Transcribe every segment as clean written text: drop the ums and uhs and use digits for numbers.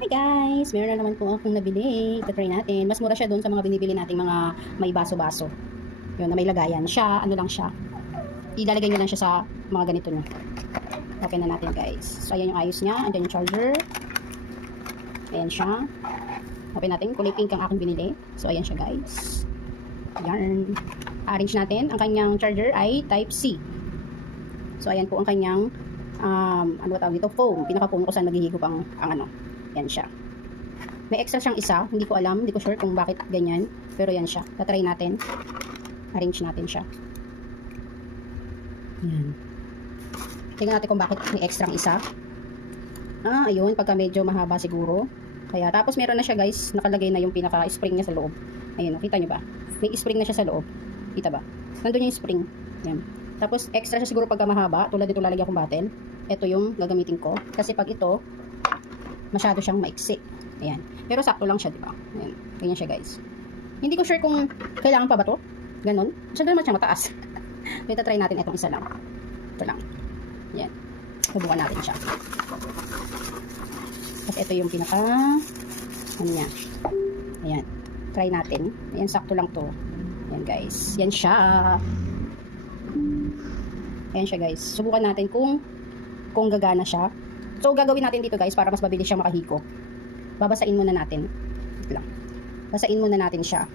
Hi guys! Meron na naman po akong nabili. Ito try natin. Mas mura siya doon sa mga binibili nating mga may baso-baso. Yun, na may lagayan. Siya, ano lang siya. Ilalagay nyo lang siya sa mga ganito nyo. Open na natin guys. So, ayan yung ayos niya. Andyan yung charger. Ayan siya. Open natin. Kulay pink ang aking binili. So, ayan siya guys. Ayan. Arrange natin. Ang kanyang charger ay type C. So, ayan po ang kanyang ano ba tawag dito? Foam. Pinaka-foam ko saan naghihigop ang ano. Yan siya. May extra siyang isa. Hindi ko alam. Hindi ko sure kung bakit ganyan. Pero yan siya. Tatry natin. Arrange natin siya. Yan. Tingnan natin kung bakit may extra isa. Ayun. Pagka medyo mahaba siguro. Kaya, tapos meron na siya guys. Nakalagay na yung pinaka-spring niya sa loob. Ayun. Kita nyo ba? May spring na siya sa loob. Kita ba? Nandun yung spring. Yan. Tapos, extra siya siguro pagka mahaba. Tulad dito lalagyan kong button. Ito yung gagamitin ko. Kasi pag ito, masyado siyang maiksi. Ayan. Pero sakto lang siya, di ba? Ayan. Ganyan siya, guys. Hindi ko sure kung kailangan pa ba to. Ganon. Masyado naman siya mataas. Wait, try natin itong isa lang. Ito lang. Ayan. Subukan natin siya. Tapos ito yung pinaka ano niya. Ayan. Try natin. Ayan, sakto lang to. Ayan, guys. Yan siya. Ayan siya, guys. Subukan natin kung gagana siya. So, gagawin natin dito guys para mas mabilis siya makahigop. Babasain muna natin. Ito lang. Basain muna natin siya.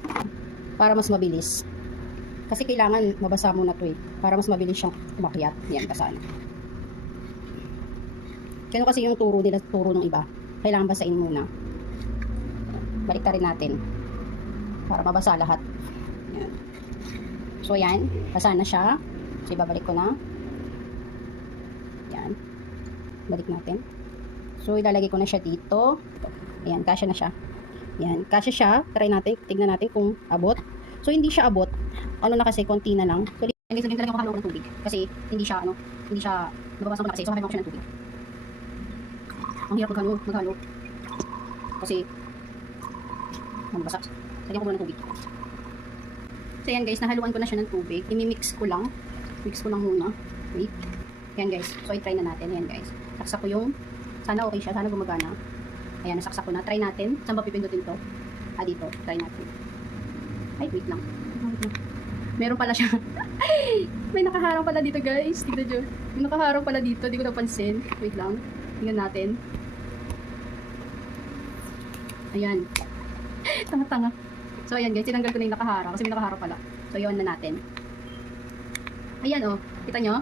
Para mas mabilis. Kasi kailangan mabasa muna ito eh. Para mas mabilis siyang umakyat. Yan, basahan. Kaya kasi yung turo nila, turo ng iba. Kailangan basain muna. Balik ta rin natin. Para mabasa lahat. Yan. So, yan. Basa na siya. So, ibabalik ko na. Yan. Balik natin. So, ilalagay ko na siya dito. Ayan, kasya na siya. Ayan, kasya siya. Try natin. Tignan natin kung abot. So, hindi siya abot. Ano na kasi, konti na lang. So, hindi sabihin talaga ko ng tubig. Kasi, hindi siya, nababasa ko na kasi. So, halong ko siya ng tubig. Ang hirap maghalo. Kasi, mabasa. Lagyan ko muna ng tubig. So, ayan guys, nahaluan ko na siya ng tubig. Imimix ko lang. Mix ko lang muna. Wait. Ayan guys. So, i-try na natin. Ayan guys. Saksak ko yung, sana okay siya, sana gumagana. Ayan, nasaksak ko na. Try natin. Saan ba pipindutin to? Dito. Try natin. Ay, wait lang. Meron pala siya. May nakaharang pala dito, guys. Tignan nyo. May nakaharang pala dito. Di ko napansin. Wait lang. Tingnan natin. Ayan. Tanga-tanga. So, ayan, guys. Tinanggal ko na yung nakaharang. Kasi may nakaharang pala. So, yun na natin. Ayan, oh. Kita nyo?